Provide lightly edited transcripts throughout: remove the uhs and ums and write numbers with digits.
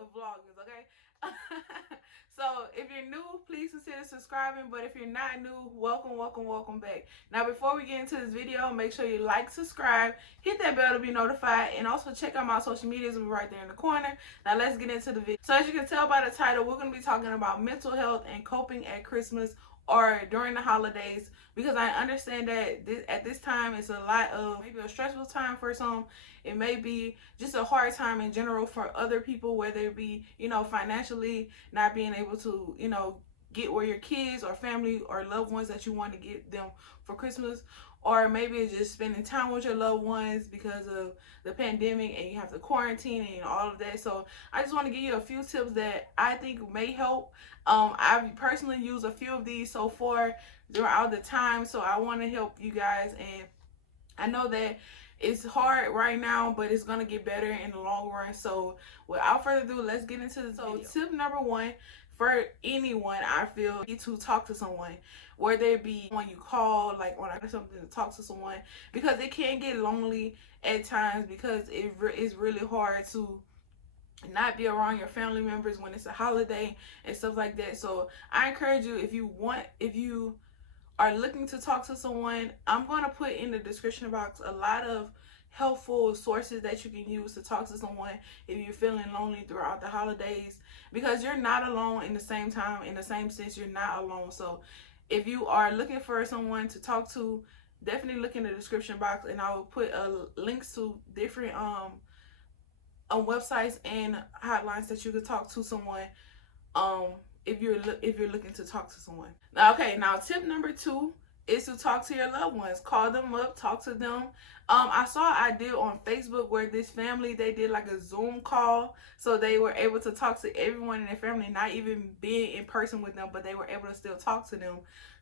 of VLOGMAS, okay? So if you're new, please consider subscribing. But if you're not new, welcome back. Now, before we get into this video, make sure you like, subscribe, hit that bell to be notified, and also check out my social medias. We're right there in the corner. Now let's get into the video. So as you can tell by the title, we're going to be talking about mental health and coping at Christmas or during the holidays, because I understand that at this time it's a lot of maybe a stressful time for some. It may be just a hard time in general for other people, whether it be, financially not being able to, get where your kids or family or loved ones that you want to get them for Christmas, or maybe it's just spending time with your loved ones because of the pandemic and you have to quarantine and all of that. So I just want to give you a few tips that I think may help. I've personally used a few of these so far throughout the time, so I want to help you guys, and I know that it's hard right now, but it's going to get better in the long run. So without further ado, let's get into this video. Tip number one for anyone, I feel, to talk to someone, whether it be when you call, like on something to talk to someone, because it can get lonely at times, because it's really hard to not be around your family members when it's a holiday and stuff like that. So I encourage you, if you are looking to talk to someone, I'm going to put in the description box a lot of helpful sources that you can use to talk to someone if you're feeling lonely throughout the holidays, because you're not alone. In the same time, in the same sense, you're not alone. So if you are looking for someone to talk to, definitely look in the description box, and I will put links to different websites and hotlines that you could talk to someone if you're looking to talk to someone. Now tip number two is to talk to your loved ones. Call them up, talk to them. I saw an idea on Facebook where this family, they did like a Zoom call, so they were able to talk to everyone in their family, not even being in person with them, but they were able to still talk to them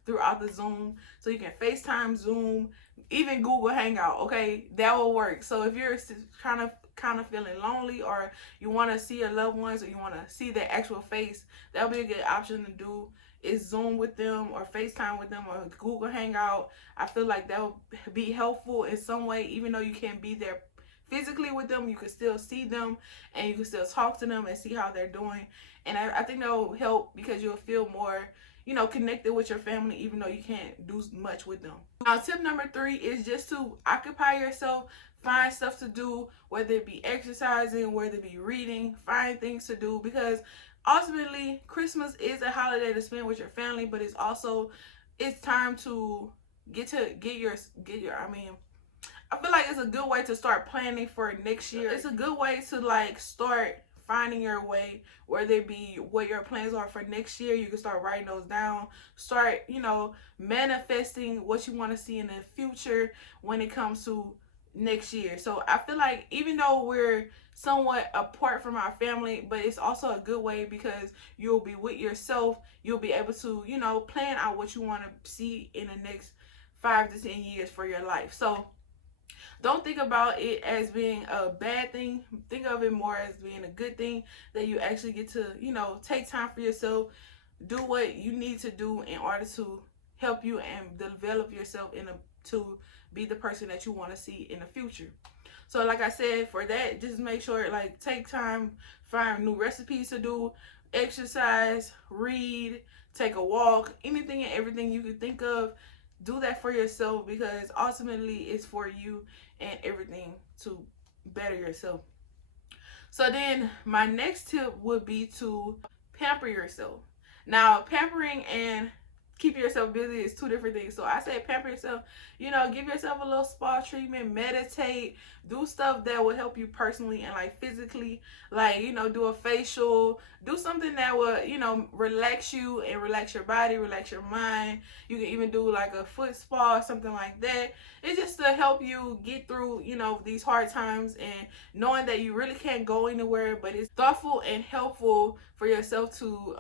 throughout the Zoom. So you can FaceTime, Zoom, even Google Hangout. Okay, that will work. So if you're kind of feeling lonely, or you want to see your loved ones, or you want to see their actual face, that'll be a good option to do, is Zoom with them or FaceTime with them or Google Hangout. I feel like that will be helpful in some way. Even though you can't be there physically with them, you can still see them and you can still talk to them and see how they're doing. And I think that will help, because you'll feel more, connected with your family, even though you can't do much with them. Now, tip number three is just to occupy yourself. Find stuff to do, whether it be exercising, whether it be reading. Find things to do, because ultimately Christmas is a holiday to spend with your family, but it's time to get your I feel like it's a good way to start planning for next year. It's a good way to like start finding your way, whether it be what your plans are for next year. You can start writing those down, start manifesting what you want to see in the future when it comes to next year. So I feel like even though we're somewhat apart from our family, but it's also a good way, because you'll be with yourself. You'll be able to plan out what you want to see in the next 5 to 10 years for your life. So don't think about it as being a bad thing. Think of it more as being a good thing, that you actually get to take time for yourself, do what you need to do in order to help you and develop yourself to be the person that you want to see in the future. So like I said, for that, just make sure, like, take time, find new recipes to do, exercise, read, take a walk, anything and everything you can think of. Do that for yourself, because ultimately it's for you and everything to better yourself. So then my next tip would be to pamper yourself. Now, pampering and keeping yourself busy is two different things. So I say pamper yourself, give yourself a little spa treatment, meditate, do stuff that will help you personally and like physically, like, do a facial, do something that will, relax you and relax your body, relax your mind. You can even do like a foot spa or something like that. It's just to help you get through, these hard times, and knowing that you really can't go anywhere, but it's thoughtful and helpful for yourself to,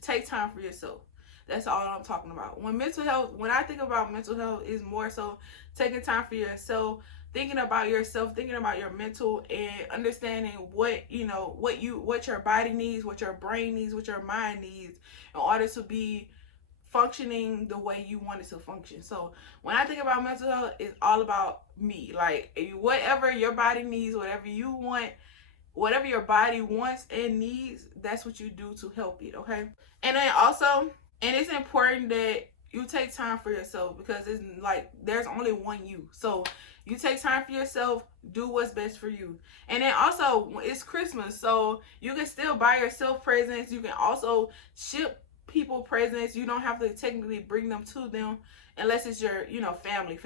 take time for yourself. That's all I'm talking about. When I think about mental health, is more so taking time for yourself, thinking about yourself, thinking about your mental, and understanding what your body needs, what your brain needs, what your mind needs, in order to be functioning the way you want it to function. So when I think about mental health, it's all about me. Like, whatever your body needs, whatever you want, whatever your body wants and needs, that's what you do to help it, okay? And then also, and it's important that you take time for yourself, because it's like there's only one you. So you take time for yourself, do what's best for you. And then also, it's Christmas, so you can still buy yourself presents. You can also ship people presents. You don't have to technically bring them to them unless it's your, you know, family.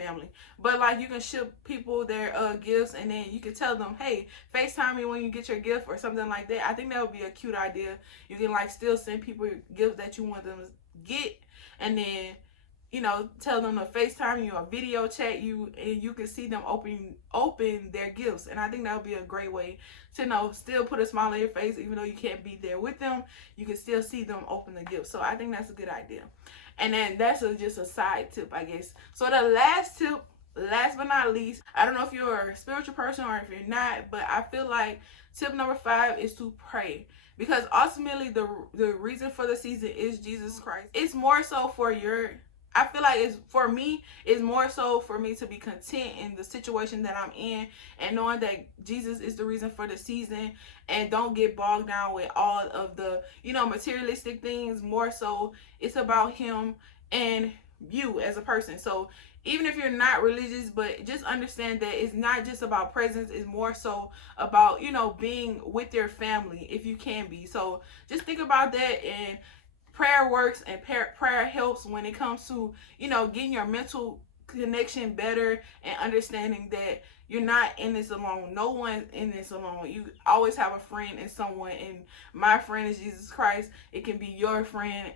But like, you can ship people their gifts, and then you can tell them, hey, FaceTime me when you get your gift or something like that. I think that would be a cute idea. You can like still send people gifts that you want them to get, and then, you know, tell them to FaceTime you or video chat you, and you can see them open their gifts. And I think that would be a great way to, you know, still put a smile on your face. Even though you can't be there with them, you can still see them open the gift. So I think that's a good idea. And then that's just a side tip, I guess. So the last tip, last but not least, I don't know if you're a spiritual person or if you're not, but I feel like tip number 5 is to pray. Because ultimately the reason for the season is Jesus Christ. It's more so for your, I feel like it's more so for me to be content in the situation that I'm in, and knowing that Jesus is the reason for the season, and don't get bogged down with all of the, you know, materialistic things. More so it's about him and you as a person. So even if you're not religious, but just understand that it's not just about presents, it's more so about, you know, being with your family if you can be. So just think about that. And prayer works, and prayer helps when it comes to, you know, getting your mental connection better, and understanding that you're not in this alone. No one's in this alone. You always have a friend and someone, and my friend is Jesus Christ. It can be your friend.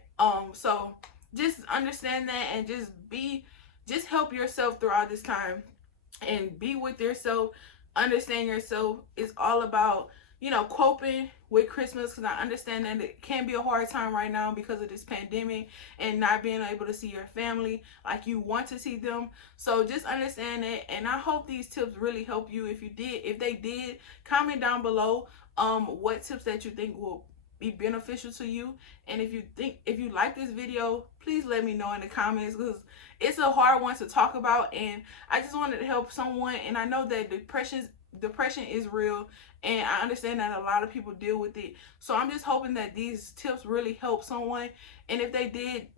So just understand that, and just help yourself throughout this time, and be with yourself. Understand yourself. It's all about, you know, coping with Christmas, because I understand that it can be a hard time right now because of this pandemic and not being able to see your family like you want to see them. So just understand that, and I hope these tips really help you. If they did, comment down below what tips that you think will be beneficial to you. And if you like this video, please let me know in the comments, because it's a hard one to talk about, and I just wanted to help someone. And I know that depression is real, and I understand that a lot of people deal with it. So I'm just hoping that these tips really help someone. And if they did,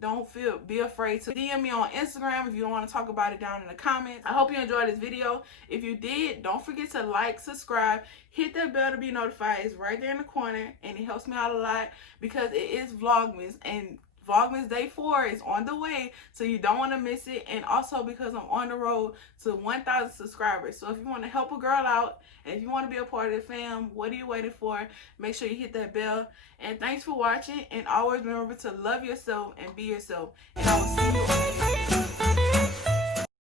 be afraid to DM me on Instagram if you don't want to talk about it down in the comments. I hope you enjoyed this video. If you did, don't forget to like, subscribe, hit that bell to be notified. It's right there in the corner, and it helps me out a lot, because it is Vlogmas, and Vlogmas Day 4 is on the way, so you don't want to miss it. And also because I'm on the road to 1,000 subscribers. So if you want to help a girl out, and if you want to be a part of the fam, what are you waiting for? Make sure you hit that bell. And thanks for watching, and always remember to love yourself and be yourself. And I will see you on the next video.